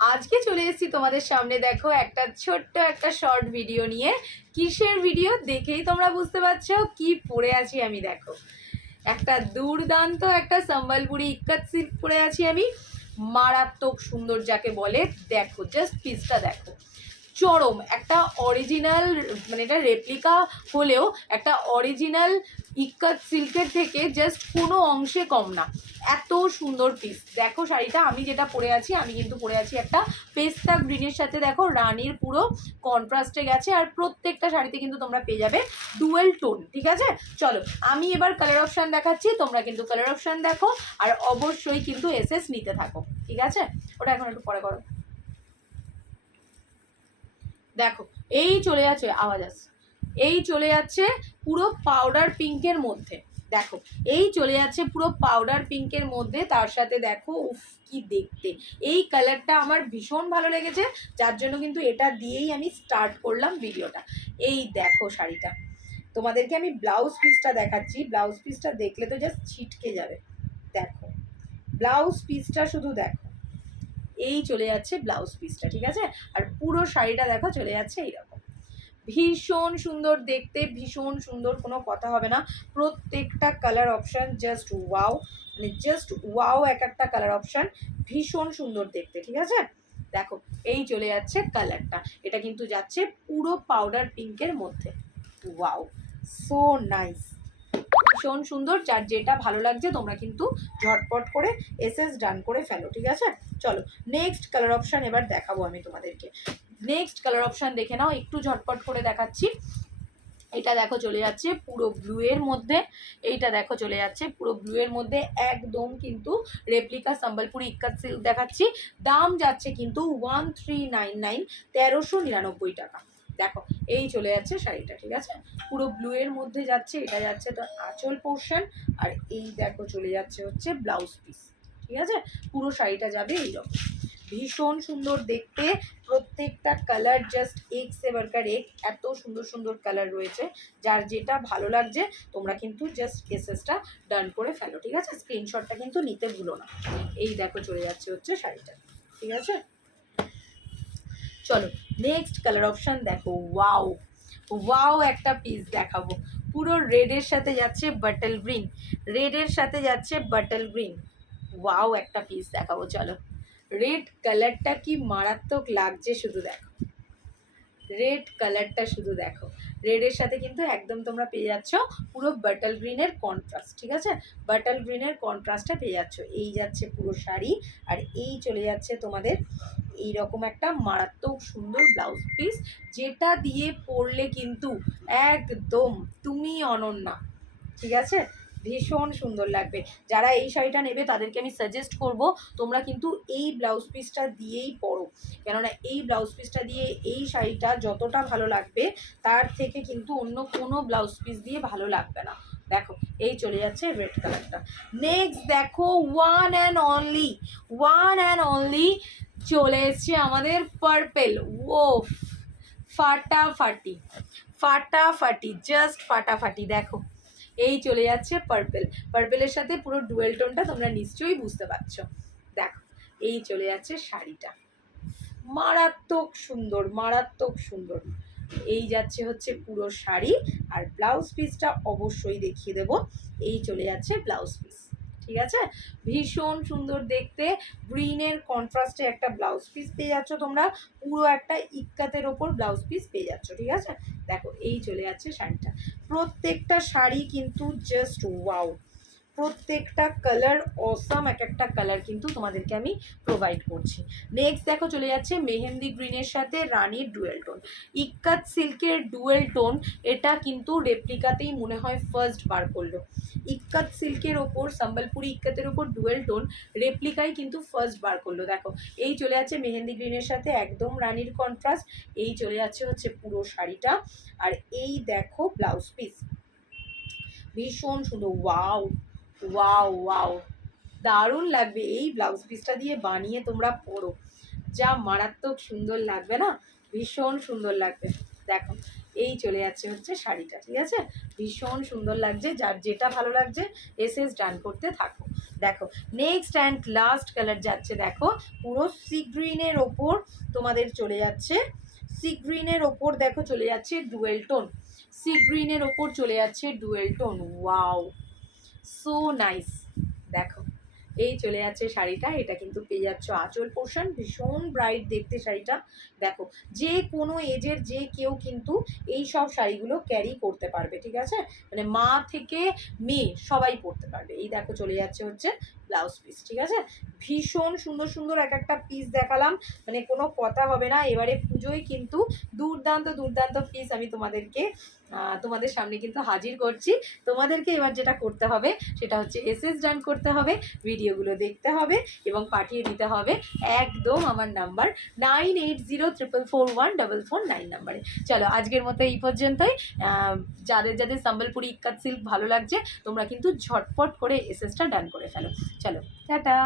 আজকে চলে এসেছি তোমাদের সামনে, দেখো একটা ছোট্ট একটা শর্ট ভিডিও নিয়ে। কিসের ভিডিও দেখেই তোমরা বুঝতে পারছ কি পরে আছি আমি, দেখো। একটা দুর্দান্ত একটা সম্বলপুরি ইকাত সিল্ক পরে আছি আমি। মারাত্মক সুন্দর যাকে বলে, দেখো জাস্ট পিসটা দেখো। চরম, একটা অরিজিনাল মানে এটা রেপ্লিকা হলেও একটা অরিজিনাল ইক্কাত সিল্কের থেকে জাস্ট কোনো অংশে কম না। এত সুন্দর পিস দেখো শাড়িটা, আমি যেটা পরে আছি, আমি কিন্তু পরে আছি একটা পেস্তা গ্রিনের সাথে। দেখো রানীর পুরো কন্ট্রাস্টে গেছে আর প্রত্যেকটা শাড়িতে কিন্তু তোমরা পেয়ে যাবে ডুয়েল টোন ঠিক আছে? চলো, আমি এবার কালার অপশান দেখাচ্ছি, তোমরা কিন্তু কালার অপশান দেখো আর অবশ্যই কিন্তু এসএস নিতে থাকো, ঠিক আছে? ওটা এখন একটু পরে করো। দেখো, এই চলে যাচ্ছে আওয়াজ আসছে। এই চলে যাচ্ছে পুরো পাউডার পিঙ্কের মধ্যে। দেখো, এই চলে যাচ্ছে পুরো পাউডার পিঙ্কের মধ্যে, তার সাথে দেখো, উফ, কি দেখতে। এই কালারটা আমার ভীষণ ভালো লেগেছে, যার জন্য কিন্তু এটা দিয়েই আমি স্টার্ট করলাম ভিডিওটা এই দেখো শাড়িটা। তোমাদেরকে আমি ব্লাউজ পিসটা দেখাচ্ছি। ব্লাউজ পিসটা দেখলে তো জাস্ট ছিটকে যাবে। দেখো ব্লাউজ পিসটা শুধু দেখো। এই চলে যাচ্ছে ব্লাউজ পিসটা ঠিক আছে? আর পুরো শাড়িটা দেখো চলে যাচ্ছে এইরকম। ভীষণ সুন্দর দেখতে, ভীষণ সুন্দর, কোনো কথা হবে না। প্রত্যেকটা কালার অপশান জাস্ট ওয়াও মানে জাস্ট ওয়াও এক একটা কালার অপশান ভীষণ সুন্দর দেখতে, ঠিক আছে? দেখো, এই চলে যাচ্ছে কালারটা এটা কিন্তু যাচ্ছে পুরো পাউডার পিঙ্কের মধ্যে। ওয়াও সো নাইস ভীষণ সুন্দর, যার যেটা ভালো লাগছে তোমরা কিন্তু ঝটপট করে এসএস ডান করে ফেলো, ঠিক আছে? চলো নেক্সট কালার অপশান এবার দেখাবো আমি তোমাদেরকে। নেক্সট কালার অপশান দেখে নাও, একটু ঝটপট করে দেখাচ্ছি। এটা দেখো চলে যাচ্ছে পুরো ব্লু এর মধ্যে, এইটা দেখো চলে যাচ্ছে পুরো ব্লু এর মধ্যে, একদম কিন্তু রেপ্লিকা সম্বলপুরি ইক্কাত সিল্ক দেখাচ্ছি। দাম যাচ্ছে কিন্তু ওয়ান থ্রি নাইন নাইন তেরোশো নিরানব্বই টাকা। দেখো, এই চলে যাচ্ছে শাড়িটা, ঠিক আছে? পুরো ব্লু এর মধ্যে যাচ্ছে, এটা যাচ্ছে তো আঁচল পোর্শন আর এই দেখো চলে যাচ্ছে হচ্ছে ব্লাউজ পিস ঠিক আছে? পুরো শাড়িটা যাবে এইরকম। ভীষণ সুন্দর দেখতে, প্রত্যেকটা কালার জাস্ট এক সেবারকার এক এত সুন্দর সুন্দর কালার রয়েছে। যার যেটা ভালো লাগছে, তোমরা কিন্তু জাস্ট এসএসটা ডান করে ফেলো, ঠিক আছে? স্ক্রিনশটটা কিন্তু নিতে ভুলো না। এই দেখো চলে যাচ্ছে হচ্ছে শাড়িটা, ঠিক আছে? চলো নেক্সট কালার অপশান দেখো ওয়াও ওয়াও একটা পিস দেখাবো। পুরো রেডের সাথে যাচ্ছে বাটল গ্রিন রেডের সাথে যাচ্ছে বাটল গ্রিন ওয়াও একটা পিস দেখাবো, চলো। রেড কালারটা কি মারাত্মক লাগছে শুধু দেখো। রেড কালারটা শুধু দেখো। রেডের সাথে কিন্তু একদম তোমরা পেয়ে যাচ্ছ পুরো বাটল গ্রিনের কন্ট্রাস্ট ঠিক আছে? বাটল গ্রিনের কন্ট্রাস্টটা পেয়ে যাচ্ছ। এই যাচ্ছে পুরো শাড়ি আর এই চলে যাচ্ছে তোমাদের এই রকম একটা মারাত্মক সুন্দর ব্লাউজ পিস যেটা দিয়ে পরলে কিন্তু একদম তুমি অনন্যা, ঠিক আছে? ভীষণ সুন্দর লাগবে। যারা এই শাড়িটা নেবে, তাদেরকে আমি সাজেস্ট করব, তোমরা কিন্তু এই ব্লাউজ পিসটা দিয়েই পরো। কেননা এই ব্লাউজ পিসটা দিয়ে এই শাড়িটা যতটা ভালো লাগবে, তার থেকে কিন্তু অন্য কোনো ব্লাউজ পিস দিয়ে ভালো লাগবে না। দেখো, এই চলে যাচ্ছে রেড কালারটা নেক্সট দেখো one and only one and only চলে এসছে আমাদের পার্পেল ও ফাটাফাটি ফাটাফাটি জাস্ট ফাটাফাটি, দেখো। এই চলে যাচ্ছে পার্পেল পার্পেলের সাথে পুরো ডুয়েল টোনটা তোমরা নিশ্চয়ই বুঝতে পারছ। দেখো, এই চলে যাচ্ছে শাড়িটা। মারাত্মক সুন্দর মারাত্মক সুন্দর। এই যাচ্ছে হচ্ছে পুরো শাড়ি আর ব্লাউজ পিসটা অবশ্যই দেখিয়ে দেব। এই চলে যাচ্ছে ব্লাউজ পিস ঠিক আছে? ভীষণ সুন্দর দেখতে। গ্রিনের কন্ট্রাস্টে একটা ব্লাউজ পিস পেয়ে যাচ্ছ তোমরা। পুরো একটা ইক্কাতের ওপর ব্লাউজ পিস পেয়ে যাচ্ছ, ঠিক আছে? দেখো এই চলে যাচ্ছে শাড়িটা। প্রত্যেকটা শাড়ি কিন্তু জাস্ট ওয়াও প্রত্যেকটা কালার অসাম এক একটা কালার কিন্তু তোমাদেরকে আমি প্রোভাইড করছি। নেক্সট দেখো চলে যাচ্ছে মেহেন্দি গ্রিনের সাথে রানীর ডুয়েল টোন ইক্কাত সিল্কের ডুয়েল টোন এটা কিন্তু রেপ্লিকাতেই মনে হয় ফার্স্ট বার করল। ইক্কাত সিল্কের ওপর, সম্বলপুরি ইক্কাতের ওপর ডুয়েল টোন রেপ্লিকাই কিন্তু ফার্স্ট বার করল। দেখো, এই চলে যাচ্ছে মেহেন্দি গ্রিনের সাথে একদম রানীর কন্ট্রাস্ট এই চলে যাচ্ছে হচ্ছে পুরো শাড়িটা। আর এই দেখো ব্লাউজ পিস ভীষণ সুন্দর ওয়াও ওয়াও ওয়াও দারুণ লাগবে। এই ব্লাউজ পিসটা দিয়ে বানিয়ে তোমরা পরো। যা মারাত্মক সুন্দর লাগবে না? ভীষণ সুন্দর লাগবে। দেখো, এই চলে যাচ্ছে হচ্ছে শাড়িটা, ঠিক আছে? ভীষণ সুন্দর লাগছে, যার যেটা ভালো লাগছে এস এস ডান করতে থাকো। দেখো নেক্সট অ্যান্ড লাস্ট কালার যাচ্ছে, দেখো, পুরো সি গ্রিনের ওপর তোমাদের চলে যাচ্ছে সি গ্রিনের ওপর দেখো চলে যাচ্ছে ডুয়েল টোন সি গ্রিনের ওপর চলে যাচ্ছে dual tone wow so nice দেখো। এই চলে যাচ্ছে শাড়িটা, এটা কিন্তু পেয়ে যাচ্ছ আঁচল পোর্শন ভীষণ ব্রাইট দেখতে শাড়িটা। দেখো, যে কোনো এজের যে কেউ কিন্তু এই সব শাড়িগুলো ক্যারি করতে পারবে, ঠিক আছে? মানে মা থেকে মেয়ে সবাই পরতে পারবে। এই দেখো চলে যাচ্ছে হচ্ছে ব্লাউজ পিস ঠিক আছে? ভীষণ সুন্দর সুন্দর এক একটা পিস দেখালাম। মানে কোনো কথা হবে না। এবারে পুজোয় কিন্তু দুর্দান্ত দুর্দান্ত পিস আমি তোমাদেরকে তোমাদের সামনে কিন্তু হাজির করছি। তোমাদেরকে এবার যেটা করতে হবে, সেটা হচ্ছে এস এস ডান করতে হবে। ভিডিওগুলো দেখতে হবে এবং পাঠিয়ে দিতে হবে একদম আমার number nine eight zero triple four one double four nine নাম্বারে। চলো, আজকের মতো এই পর্যন্তই। যাদের যাদের সম্বলপুরি ইক্কাত সিল্ক ভালো লাগছে, তোমরা কিন্তু ঝটপট করে এসএসটা ডান করে ফেলো। চলো, টাটা।